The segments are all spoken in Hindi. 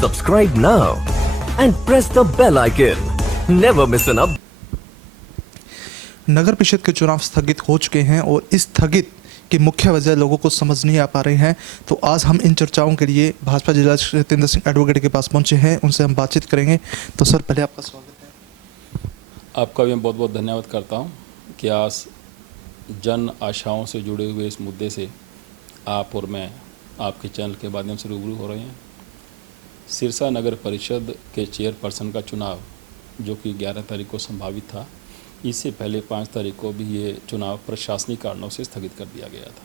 Subscribe now and press the bell icon. Never miss an update. नगर परिषद के चुनाव स्थगित हो चुके हैं और इस स्थगित की मुख्य वजह लोगों को समझ नहीं आ पा रही है। तो आज हम इन चर्चाओं के लिए भाजपा जिला सत्येंद्र सिंह एडवोकेट के पास पहुंचे हैं, उनसे हम बातचीत करेंगे। तो सर, पहले आपका स्वागत है। आपका भी मैं बहुत बहुत धन्यवाद करता हूं कि आज जन आशाओं से जुड़े हुए इस मुद्दे से आप और मैं आपके चैनल के माध्यम से रूबरू हो रहे हैं। सिरसा नगर परिषद के चेयरपर्सन का चुनाव जो कि 11 तारीख को संभावित था, इससे पहले 5 तारीख को भी ये चुनाव प्रशासनिक कारणों से स्थगित कर दिया गया था।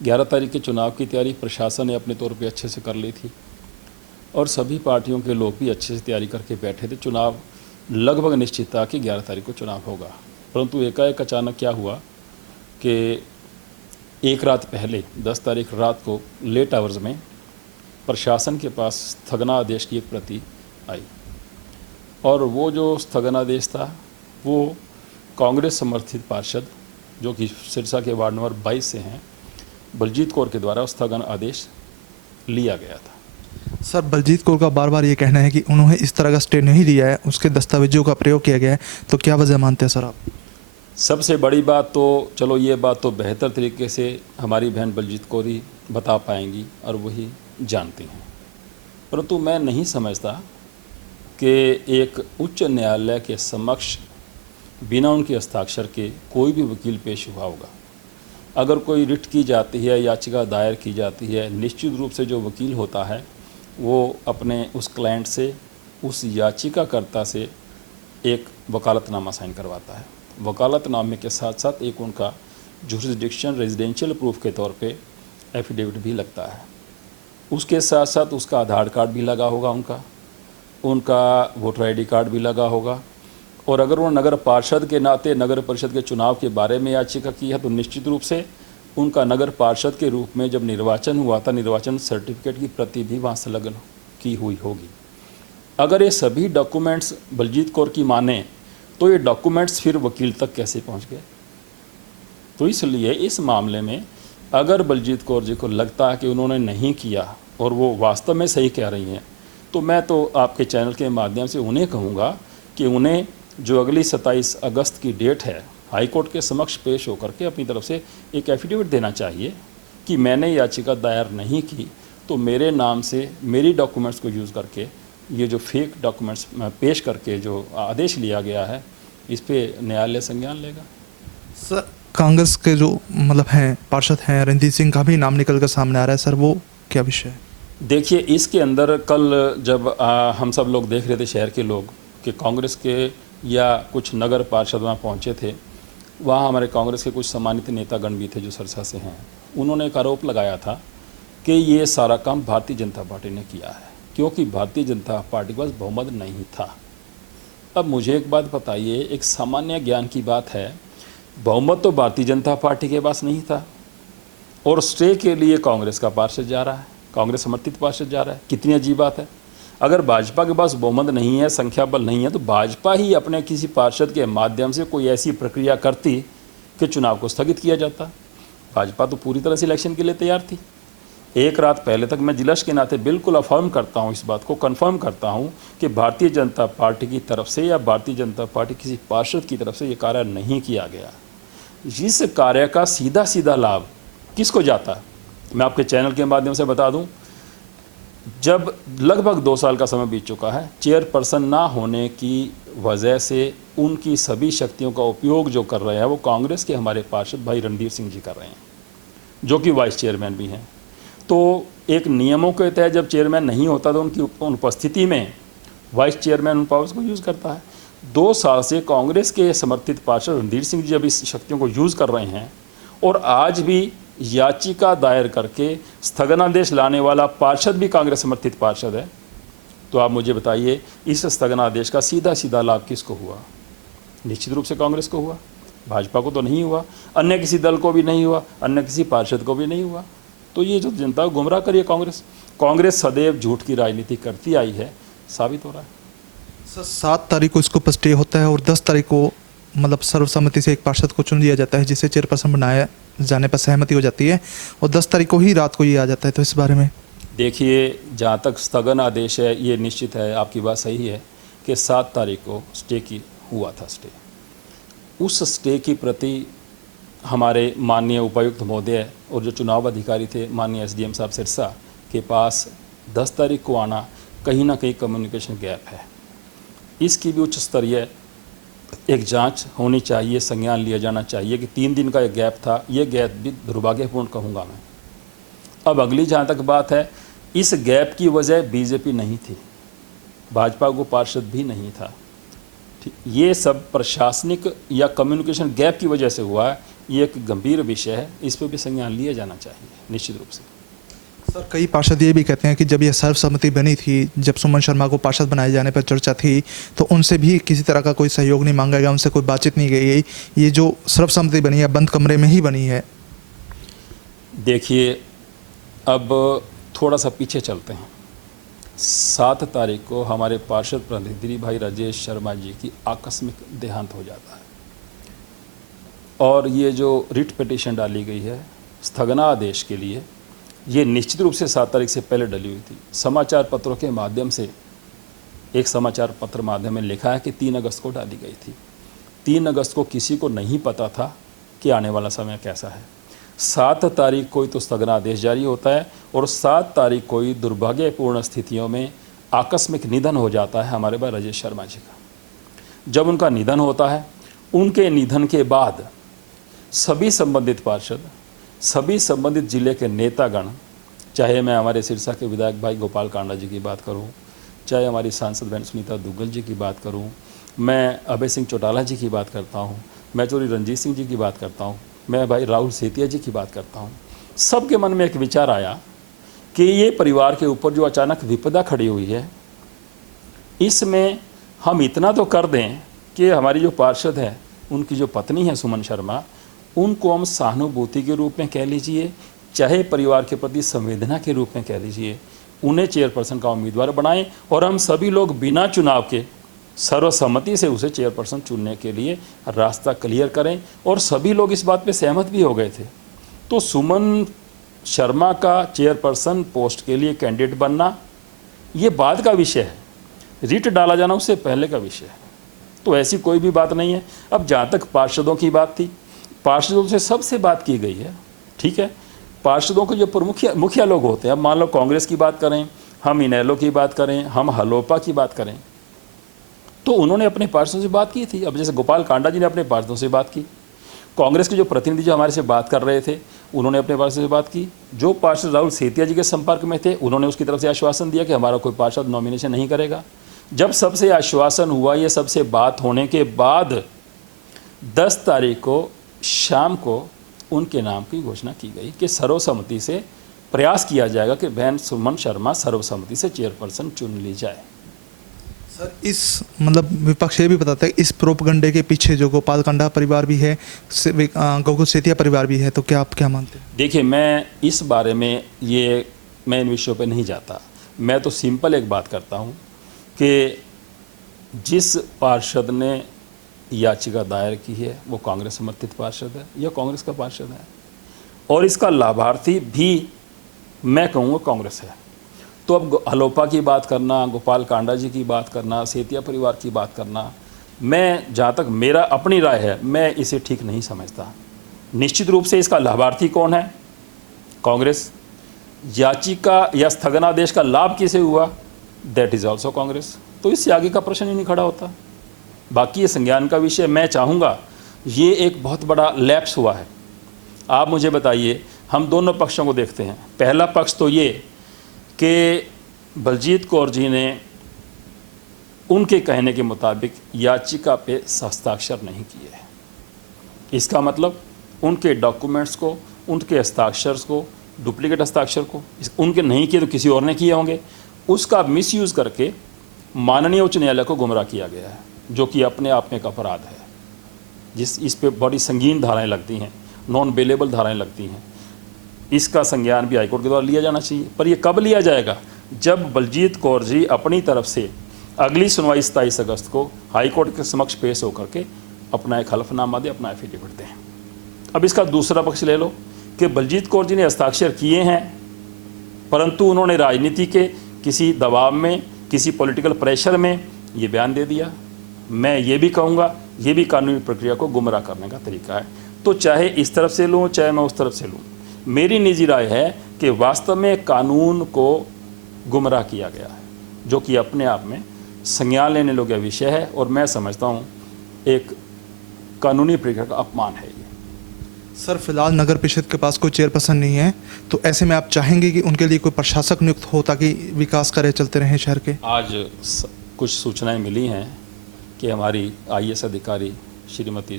11 तारीख के चुनाव की तैयारी प्रशासन ने अपने तौर पे अच्छे से कर ली थी और सभी पार्टियों के लोग भी अच्छे से तैयारी करके बैठे थे। चुनाव लगभग निश्चित था कि 11 तारीख को चुनाव होगा, परंतु एकाएक अचानक क्या हुआ कि एक रात पहले 10 तारीख रात को लेट आवर्स में प्रशासन के पास स्थगनादेश की एक प्रति आई और वो जो स्थगनादेश था वो कांग्रेस समर्थित पार्षद जो कि सिरसा के वार्ड नंबर 22 से हैं, बलजीत कौर के द्वारा स्थगन आदेश लिया गया था। सर, बलजीत कौर का बार बार ये कहना है कि उन्होंने इस तरह का स्टे नहीं लिया है, उसके दस्तावेजों का प्रयोग किया गया है। तो क्या वजह मानते हैं सर आप? सबसे बड़ी बात तो चलो ये बात तो बेहतर तरीके से हमारी बहन बलजीत कौर ही बता पाएंगी और वही जानती हैं, परंतु मैं नहीं समझता कि एक उच्च न्यायालय के समक्ष बिना उनके हस्ताक्षर के कोई भी वकील पेश हुआ होगा। अगर कोई रिट की जाती है, याचिका दायर की जाती है, निश्चित रूप से जो वकील होता है वो अपने उस क्लाइंट से, उस याचिकाकर्ता से एक वकालतनामा साइन करवाता है। वकालतनामे के साथ साथ एक उनका जुरिसडिक्शन रेजिडेंशियल प्रूफ के तौर पे एफिडेविट भी लगता है। उसके साथ साथ उसका आधार कार्ड भी लगा होगा, उनका वोटर आईडी कार्ड भी लगा होगा। और अगर वो नगर पार्षद के नाते नगर परिषद के चुनाव के बारे में याचिका की है तो निश्चित रूप से उनका नगर पार्षद के रूप में जब निर्वाचन हुआ था, निर्वाचन सर्टिफिकेट की प्रति भी वहाँ संलग्न की हुई होगी। अगर ये सभी डॉक्यूमेंट्स बलजीत कौर की माने तो ये डॉक्यूमेंट्स फिर वकील तक कैसे पहुँच गए? तो इसलिए इस मामले में अगर बलजीत कौर जी को लगता है कि उन्होंने नहीं किया और वो वास्तव में सही कह रही हैं, तो मैं तो आपके चैनल के माध्यम से उन्हें कहूँगा कि उन्हें जो अगली 27 अगस्त की डेट है, हाई कोर्ट के समक्ष पेश होकर के अपनी तरफ से एक एफिडेविट देना चाहिए कि मैंने याचिका दायर नहीं की, तो मेरे नाम से मेरी डॉक्यूमेंट्स को यूज़ करके ये जो फेक डॉक्यूमेंट्स पेश करके जो आदेश लिया गया है, इस पर न्यायालय संज्ञान लेगा। सर, कांग्रेस के जो हैं पार्षद हैं, रणधीर सिंह का भी नाम निकल कर सामने आ रहा है सर, वो क्या विषय है? देखिए, इसके अंदर कल जब हम सब लोग देख रहे थे, शहर के लोग, कि कांग्रेस के या कुछ नगर पार्षद वहाँ पहुँचे थे, वहाँ हमारे कांग्रेस के कुछ सम्मानित नेतागण भी थे जो सिरसा से हैं। उन्होंने एक आरोप लगाया था कि ये सारा काम भारतीय जनता पार्टी ने किया है क्योंकि भारतीय जनता पार्टी के पास बहुमत नहीं था। अब मुझे एक बात बताइए, एक सामान्य ज्ञान की बात है, बहुमत तो भारतीय जनता पार्टी के पास नहीं था और स्टे के लिए कांग्रेस का पार्षद जा रहा है, कांग्रेस समर्थित पार्षद जा रहा है। कितनी अजीब बात है। अगर भाजपा के पास बहुमत नहीं है, संख्या बल नहीं है, तो भाजपा ही अपने किसी पार्षद के माध्यम से कोई ऐसी प्रक्रिया करती कि चुनाव को स्थगित किया जाता। भाजपा तो पूरी तरह से इलेक्शन के लिए तैयार थी। एक रात पहले तक मैं जिलास के नाते बिल्कुल अफर्म करता हूँ, इस बात को कन्फर्म करता हूँ कि भारतीय जनता पार्टी की तरफ से या भारतीय जनता पार्टी किसी पार्षद की तरफ से ये कार्य नहीं किया गया। जिस कार्य का सीधा सीधा लाभ किसको जाता है, मैं आपके चैनल के माध्यम से बता दूं, जब लगभग 2 साल का समय बीत चुका है, चेयरपर्सन ना होने की वजह से उनकी सभी शक्तियों का उपयोग जो कर रहे हैं वो कांग्रेस के हमारे पार्षद भाई रणधीर सिंह जी कर रहे हैं, जो कि वाइस चेयरमैन भी हैं। तो एक नियमों के तहत जब चेयरमैन नहीं होता तो उनकी उपस्थिति में वाइस चेयरमैन उन पावर्स को यूज़ करता है। 2 साल से कांग्रेस के समर्थित पार्षद रणधीर सिंह जी जब इस शक्तियों को यूज़ कर रहे हैं और आज भी याचिका दायर करके स्थगनादेश लाने वाला पार्षद भी कांग्रेस समर्थित पार्षद है, तो आप मुझे बताइए इस स्थगनादेश का सीधा सीधा लाभ किसको हुआ? निश्चित रूप से कांग्रेस को हुआ, भाजपा को तो नहीं हुआ, अन्य किसी दल को भी नहीं हुआ, अन्य किसी पार्षद को भी नहीं हुआ। तो ये जो जनता को गुमराह करिए, कांग्रेस सदैव झूठ की राजनीति करती आई है, साबित हो रहा है। सर, 7 तारीख को इसको पर स्टे होता है और 10 तारीख को सर्वसम्मति से एक पार्षद को चुन लिया जाता है, जिसे चेयरपर्सन बनाया जाने पर सहमति हो जाती है और 10 तारीख को ही रात को ये आ जाता है। तो इस बारे में देखिए, जहाँ तक स्थगन आदेश है, ये निश्चित है, आपकी बात सही है कि 7 तारीख को स्टे की हुआ था स्टे। उस स्टे की प्रति हमारे माननीय उपायुक्त महोदय और जो चुनाव अधिकारी थे माननीय एसडीएम साहब सिरसा के पास 10 तारीख को आना कहीं ना कहीं कम्युनिकेशन गैप है। इसकी भी उच्च स्तरीय एक जांच होनी चाहिए, संज्ञान लिया जाना चाहिए कि 3 दिन का एक गैप था, ये गैप भी दुर्भाग्यपूर्ण कहूँगा मैं। अब अगली जहाँ तक बात है, इस गैप की वजह बीजेपी नहीं थी, भाजपा को पार्षद भी नहीं था। ठीक, ये सब प्रशासनिक या कम्युनिकेशन गैप की वजह से हुआ है। ये एक गंभीर विषय है, इस पर भी संज्ञान लिया जाना चाहिए निश्चित रूप से। सर, कई पार्षद ये भी कहते हैं कि जब ये सर्वसम्मति बनी थी, जब सुमन शर्मा को पार्षद बनाए जाने पर चर्चा थी, तो उनसे भी किसी तरह का कोई सहयोग नहीं मांगा गया, उनसे कोई बातचीत नहीं गई। ये जो सर्वसम्मति बनी है बंद कमरे में ही बनी है। देखिए, अब थोड़ा सा पीछे चलते हैं। 7 तारीख को हमारे पार्षद प्रतिनिधि भाई राजेश शर्मा जी की आकस्मिक देहांत हो जाता है, और ये जो रिट पिटीशन डाली गई है स्थगना आदेश के लिए, ये निश्चित रूप से 7 तारीख से पहले डली हुई थी। समाचार पत्रों के माध्यम से, एक समाचार पत्र माध्यम में लिखा है कि 3 अगस्त को डाली गई थी। 3 अगस्त को किसी को नहीं पता था कि आने वाला समय कैसा है। 7 तारीख को ही तो स्थगना आदेश जारी होता है, और 7 तारीख को ही दुर्भाग्यपूर्ण स्थितियों में आकस्मिक निधन हो जाता है हमारे भाई राजेश शर्मा जी का। जब उनका निधन होता है, उनके निधन के बाद सभी संबंधित पार्षद, सभी संबंधित जिले के नेतागण, चाहे मैं हमारे सिरसा के विधायक भाई गोपाल कांडा जी की बात करूं, चाहे हमारी सांसद बहन सुनीता दुग्गल जी की बात करूं, मैं अभय सिंह चौटाला जी की बात करता हूं, मैं चौधरी रणजीत सिंह जी की बात करता हूं, मैं भाई राहुल सेतिया जी की बात करता हूं, सबके मन में एक विचार आया कि ये परिवार के ऊपर जो अचानक विपदा खड़ी हुई है, इसमें हम इतना तो कर दें कि हमारी जो पार्षद है, उनकी जो पत्नी है सुमन शर्मा, उनको हम सहानुभूति के रूप में कह लीजिए, चाहे परिवार के प्रति संवेदना के रूप में कह लीजिए, उन्हें चेयरपर्सन का उम्मीदवार बनाएं, और हम सभी लोग बिना चुनाव के सर्वसम्मति से उसे चेयरपर्सन चुनने के लिए रास्ता क्लियर करें। और सभी लोग इस बात पे सहमत भी हो गए थे। तो सुमन शर्मा का चेयरपर्सन पोस्ट के लिए कैंडिडेट बनना ये बाद का विषय है, रिट डाला जाना उससे पहले का विषय है। तो ऐसी कोई भी बात नहीं है। अब जहाँ तक पार्षदों की बात थी, पार्षदों से सबसे बात की गई है, ठीक है। पार्षदों के जो प्रमुख मुखिया लोग होते हैं, अब मान लो कांग्रेस की बात करें, हम इनेलो की बात करें, हम हलोपा की बात करें, तो उन्होंने अपने पार्षदों से बात की थी। अब जैसे गोपाल कांडा जी ने अपने पार्षदों से बात की, कांग्रेस के जो प्रतिनिधि जो हमारे से बात कर रहे थे, उन्होंने अपने पार्षद से बात की। जो पार्षद राहुल सेतिया जी के संपर्क में थे, उन्होंने उसकी तरफ से आश्वासन दिया कि हमारा कोई पार्षद नॉमिनेशन नहीं करेगा। जब सबसे आश्वासन हुआ, ये सबसे बात होने के बाद 10 तारीख को शाम को उनके नाम की घोषणा की गई कि सर्वसम्मति से प्रयास किया जाएगा कि बहन सुमन शर्मा सर्वसम्मति से चेयरपर्सन चुन ली जाए। सर, इस मतलब विपक्ष ये भी बताता है, इस प्रोपगंडे के पीछे जो गोपाल कांडा परिवार भी है, गोकुल सेतिया परिवार भी है, तो क्या आप क्या मानते हैं? देखिए, मैं इस बारे में मैं इन विषयों पे नहीं जाता। मैं तो सिंपल एक बात करता हूँ कि जिस पार्षद ने याचिका दायर की है वो कांग्रेस समर्थित पार्षद है या कांग्रेस का पार्षद है, और इसका लाभार्थी भी मैं कहूँगा कांग्रेस है। तो अब हलोपा की बात करना, गोपाल कांडा जी की बात करना, सेतिया परिवार की बात करना, मैं जहाँ तक मेरा अपनी राय है, मैं इसे ठीक नहीं समझता। निश्चित रूप से इसका लाभार्थी कौन है? कांग्रेस। याचिका या स्थगनादेश का लाभ किसे हुआ? That is also Congress. तो इससे आगे का प्रश्न ही नहीं खड़ा होता। बाकी ये संज्ञान का विषय, मैं चाहूँगा, ये एक बहुत बड़ा लैप्स हुआ है। आप मुझे बताइए, हम दोनों पक्षों को देखते हैं। पहला पक्ष तो ये कि बलजीत कौर जी ने उनके कहने के मुताबिक याचिका पे हस्ताक्षर नहीं किए। इसका मतलब उनके डॉक्यूमेंट्स को, उनके हस्ताक्षर को, डुप्लीकेट हस्ताक्षर को उनके नहीं किए तो किसी और ने किए होंगे। उसका मिसयूज़ करके माननीय उच्च न्यायालय को गुमराह किया गया है, जो कि अपने आप में एक अपराध है। इस पे बड़ी संगीन धाराएं लगती हैं, नॉन बेलेबल धाराएं लगती हैं। इसका संज्ञान भी हाईकोर्ट के द्वारा लिया जाना चाहिए। पर यह कब लिया जाएगा? जब बलजीत कौर जी अपनी तरफ से अगली सुनवाई 27 अगस्त को हाईकोर्ट के समक्ष पेश होकर के अपना एक हलफनामा दे, अपना एफिडेविट दें। अब इसका दूसरा पक्ष ले लो कि बलजीत कौर जी ने हस्ताक्षर किए हैं, परंतु उन्होंने राजनीति के किसी दबाव में, किसी पॉलिटिकल प्रेशर में ये बयान दे दिया। मैं ये भी कहूँगा, ये भी कानूनी प्रक्रिया को गुमराह करने का तरीका है। तो चाहे इस तरफ से लूँ, चाहे मैं उस तरफ से लूँ, मेरी निजी राय है कि वास्तव में कानून को गुमराह किया गया है, जो कि अपने आप में संज्ञान लेने योग्य विषय है, और मैं समझता हूँ एक कानूनी प्रक्रिया का अपमान है ये। सर, फिलहाल नगर परिषद के पास कोई चेयरपर्सन नहीं है, तो ऐसे में आप चाहेंगे कि उनके लिए कोई प्रशासक नियुक्त हो ताकि विकास कार्य चलते रहें शहर के? आज कुछ सूचनाएं मिली हैं कि हमारी IAS अधिकारी श्रीमती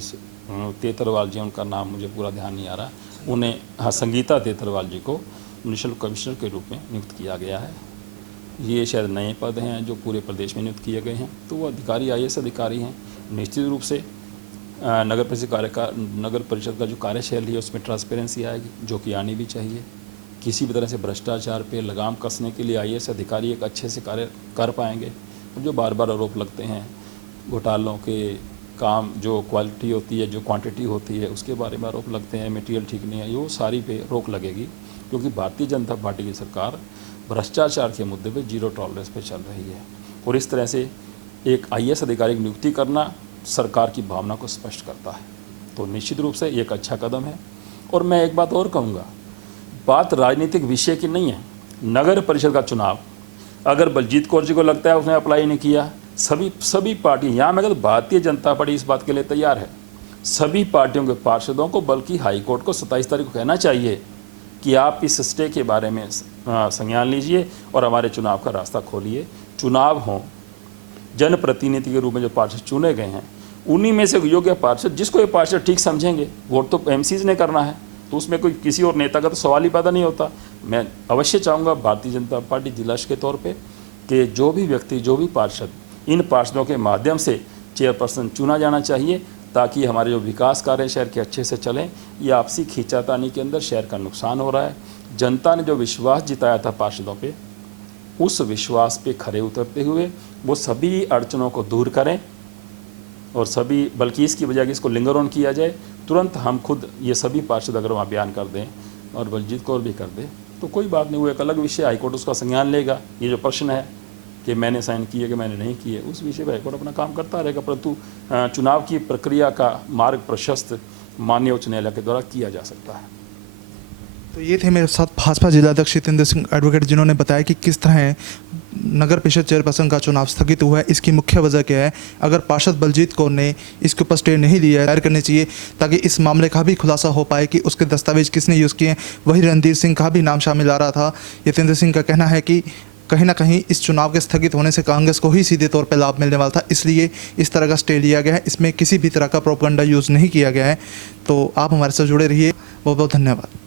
तेतरवाल जी, उनका नाम मुझे पूरा ध्यान नहीं आ रहा, उन्हें, हाँ, संगीता तेतरवाल जी को म्युनिसिपल कमिश्नर के रूप में नियुक्त किया गया है। ये शायद नए पद हैं जो पूरे प्रदेश में नियुक्त किए गए हैं, तो वो अधिकारी IAS अधिकारी हैं। निश्चित रूप से नगर परिषद का जो कार्यशैली है उसमें ट्रांसपेरेंसी आएगी, जो कि आनी भी चाहिए। किसी भी तरह से भ्रष्टाचार पे लगाम कसने के लिए IAS अधिकारी एक अच्छे से कार्य कर पाएंगे। जो बार बार आरोप लगते हैं घोटालों के, काम जो क्वालिटी होती है, जो क्वांटिटी होती है, उसके बारे में आरोप लगते हैं, मटेरियल ठीक नहीं है, वो सारी पे रोक लगेगी, क्योंकि भारतीय जनता पार्टी की सरकार भ्रष्टाचार के मुद्दे पे जीरो टॉलरेंस पे चल रही है। और इस तरह से एक IAS अधिकारी की नियुक्ति करना सरकार की भावना को स्पष्ट करता है। तो निश्चित रूप से एक अच्छा कदम है। और मैं एक बात और कहूँगा, बात राजनीतिक विषय की नहीं है। नगर परिषद का चुनाव अगर बलजीत कौर जी को लगता है उसने अप्लाई नहीं किया, सभी पार्टी, यहाँ मैं कहता भारतीय जनता पार्टी इस बात के लिए तैयार है, सभी पार्टियों के पार्षदों को, बल्कि हाईकोर्ट को 27 तारीख को कहना चाहिए कि आप इस स्टे के बारे में संज्ञान लीजिए और हमारे चुनाव का रास्ता खोलिए। चुनाव हों, जनप्रतिनिधि के रूप में जो पार्षद चुने गए हैं, उन्हीं में से योग्य पार्षद, जिसको ये पार्षद ठीक समझेंगे, वोट तो MCs ने करना है, तो उसमें कोई किसी और नेता का तो सवाल ही पैदा नहीं होता। मैं अवश्य चाहूँगा भारतीय जनता पार्टी जिला के तौर पे कि जो भी व्यक्ति, जो भी पार्षद, इन पार्षदों के माध्यम से चेयरपर्सन चुना जाना चाहिए, ताकि हमारे जो विकास कार्य शहर के अच्छे से चलें। ये आपसी खींचातानी के अंदर शहर का नुकसान हो रहा है। जनता ने जो विश्वास जिताया था पार्षदों पे, उस विश्वास पे खरे उतरते हुए वो सभी अड़चनों को दूर करें, और सभी, बल्कि इसकी बजाय कि इसको लिंगर ऑन किया जाए, तुरंत हम खुद ये सभी पार्षद अगर वहाँ बयान कर दें और बलजीत कौर भी कर दे तो कोई बात नहीं, वो एक अलग विषय, हाईकोर्ट उसका संज्ञान लेगा। ये जो प्रश्न है कि मैंने साइन किए कि मैंने नहीं किए, उस विषय पर हाईकोर्ट अपना काम करता रहेगा, परंतु चुनाव की प्रक्रिया का मार्ग प्रशस्त माननीय उच्च न्यायालय के द्वारा किया जा सकता है। तो ये थे मेरे साथ भाजपा जिलाध्यक्ष जितेंद्र सिंह एडवोकेट, जिन्होंने बताया कि किस तरह नगर परिषद चेयरपर्सन का चुनाव स्थगित हुआ है, इसकी मुख्य वजह क्या है। अगर पार्षद बलजीत कौर ने इसके ऊपर स्टे नहीं लिया है, दायर करनी चाहिए ताकि इस मामले का भी खुलासा हो पाए कि उसके दस्तावेज किसने यूज़ किए हैं। वही रणधीर सिंह का भी नाम शामिल आ रहा था। जितेंद्र सिंह का कहना है कि कहीं ना कहीं इस चुनाव के स्थगित होने से कांग्रेस को ही सीधे तौर पर लाभ मिलने वाला था, इसलिए इस तरह का स्टे लिया गया है। इसमें किसी भी तरह का प्रोपेगेंडा यूज़ नहीं किया गया है। तो आप हमारे साथ जुड़े रहिए। बहुत बहुत धन्यवाद।